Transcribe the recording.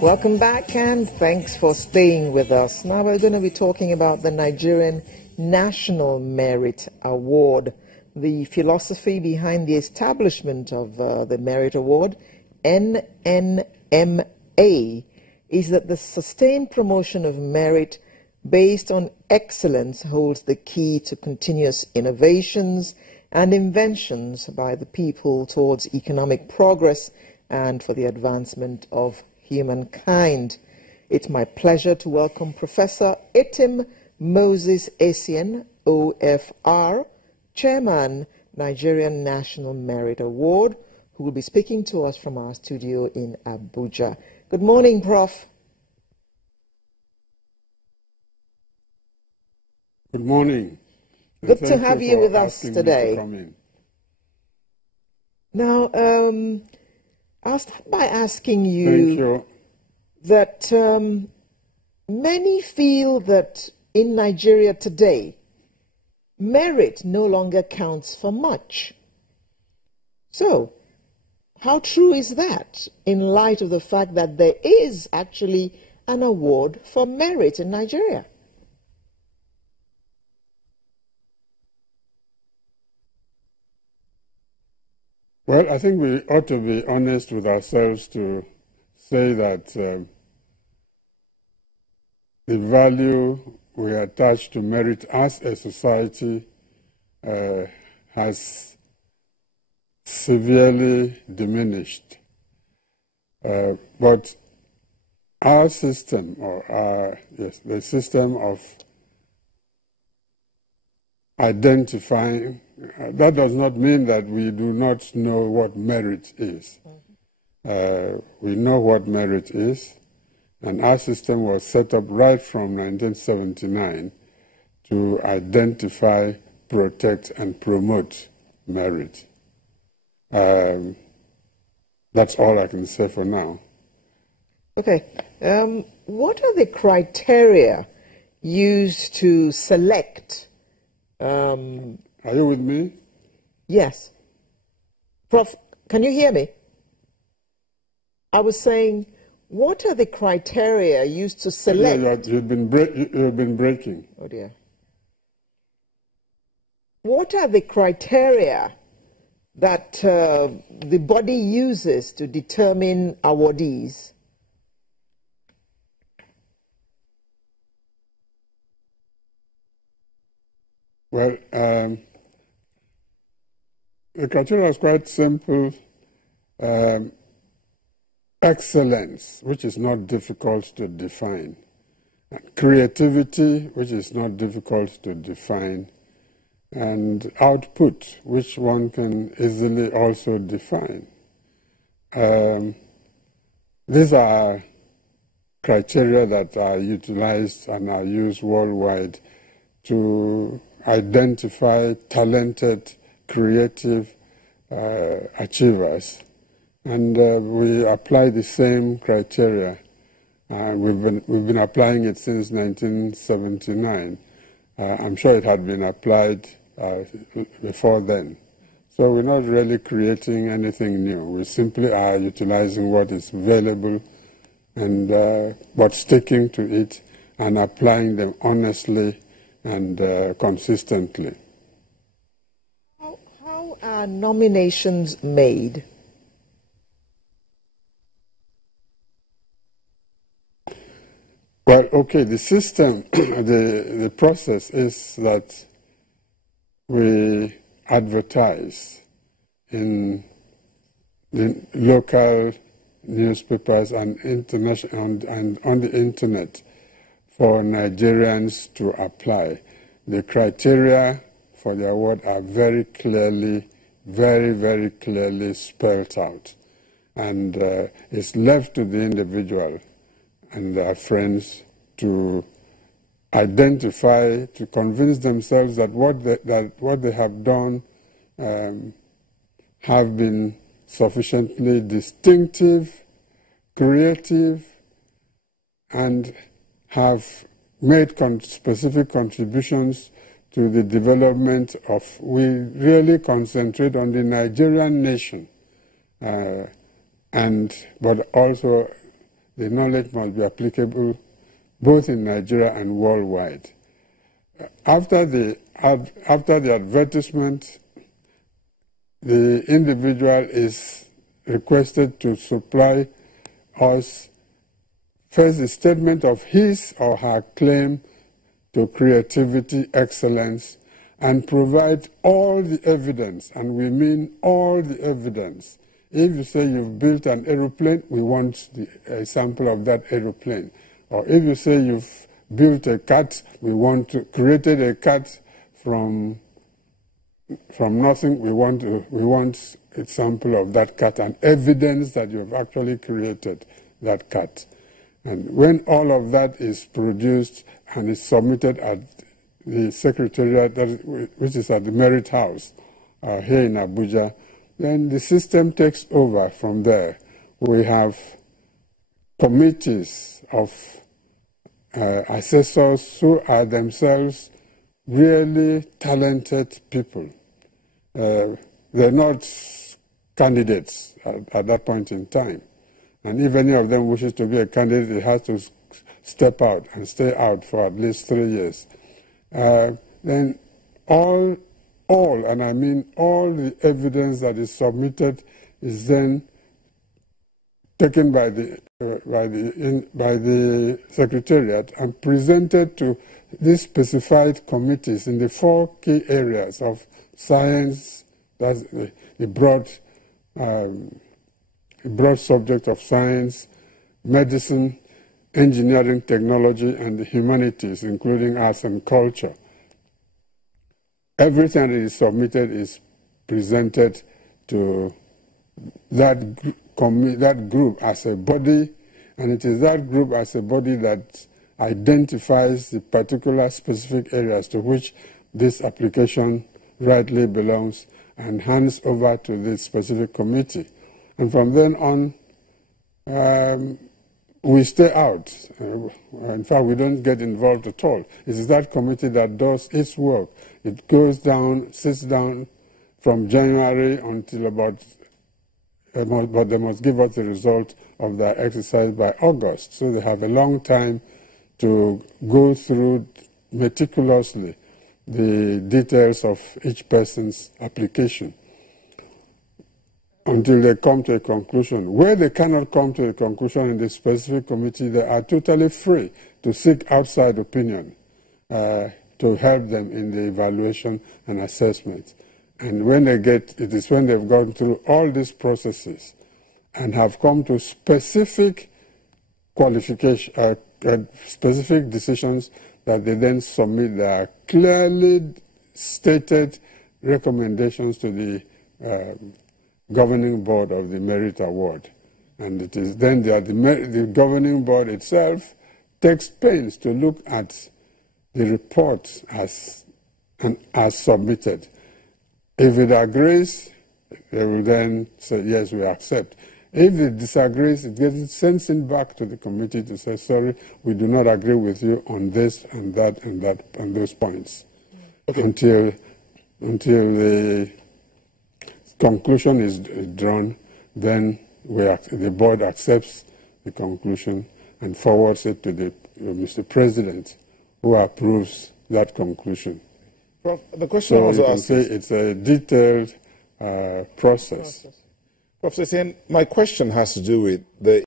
Welcome back and thanks for staying with us. Now we're going to be talking about the Nigerian National Merit Award. The philosophy behind the establishment of the Merit Award, NNMA, is that the sustained promotion of merit based on excellence holds the key to continuous innovations and inventions by the people towards economic progress and for the advancement of humankind. It's my pleasure to welcome Professor Etim Essim, OFR, Chairman, Nigerian National Merit Award, who will be speaking to us from our studio in Abuja. Good morning, Prof. Good morning. Good to have you with us today. Now, I'll start by asking you that many feel that in Nigeria today, merit no longer counts for much. So, how true is that in light of the fact that there is actually an award for merit in Nigeria? Well, I think we ought to be honest with ourselves to say that the value we attach to merit as a society has severely diminished. But our system, the system of identifying, that does not mean that we do not know what merit is. We know what merit is, and our system was set up right from 1979 to identify, protect, and promote merit. That's all I can say for now. Okay. What are the criteria used to select? Are you with me? Yes. Prof, can you hear me? I was saying, what are the criteria used to select? Yeah, you've been breaking. Oh dear. What are the criteria that the body uses to determine awardees? Well, the criteria is quite simple. Excellence, which is not difficult to define. Creativity, which is not difficult to define. And output, which one can easily also define. These are criteria that are utilized and are used worldwide to identify talented, creative achievers. And we apply the same criteria. We've been applying it since 1979. I'm sure it had been applied before then. So we're not really creating anything new. We simply are utilizing what is available and but sticking to it and applying them honestly and consistently. How are nominations made? Well, okay, the system, the process is that we advertise in the local newspapers and international and on the internet for Nigerians to apply. The criteria for the award are very clearly, very clearly spelled out, and it's left to the individual and their friends to identify, to convince themselves that what they have done have been sufficiently distinctive, creative, and have made specific contributions to the development of, we really concentrate on the Nigerian nation, but also the knowledge must be applicable both in Nigeria and worldwide. After the advertisement, the individual is requested to supply us first a statement of his or her claim to creativity, excellence, and provide all the evidence, and we mean all the evidence. If you say you've built an aeroplane, we want a sample of that aeroplane. Or if you say you've built a cat, created a cat from nothing, we want a sample of that cat and evidence that you've actually created that cat. And when all of that is produced and is submitted at the Secretariat, which is at the Merit House here in Abuja, then the system takes over from there. We have committees of assessors who are themselves really talented people. They're not candidates at that point in time. And if any of them wishes to be a candidate, it has to step out and stay out for at least 3 years. Then all, and I mean all the evidence that is submitted is then taken by the Secretariat and presented to these specified committees in the 4 key areas of science, that's the broad subject of science, medicine, engineering, technology, and the humanities, including arts and culture. Everything that is submitted is presented to that group as a body, and it is that group as a body that identifies the particular specific areas to which this application rightly belongs and hands over to this specific committee. And from then on, we stay out. In fact, we don't get involved at all. It is that committee that does its work. It goes down, sits down from January until about, but they must give us the result of their exercise by August. So they have a long time to go through meticulously the details of each person's application until they come to a conclusion. Where they cannot come to a conclusion in the specific committee, they are totally free to seek outside opinion to help them in the evaluation and assessment. And when they it is when they've gone through all these processes and have come to specific qualification, specific decisions, that they then submit their clearly stated recommendations to the governing board of the Merit Award. And it is then that the governing board itself takes pains to look at the report as submitted. If it agrees, they will then say, yes, we accept. If it disagrees, it sends it back to the committee to say, sorry, we do not agree with you on this and that and those points. Okay. Until the conclusion is drawn, then the board accepts the conclusion and forwards it to Mr. President, who approves that conclusion. Prof, the question was asked. So you can say it's a detailed process. Prof, my question has to do with the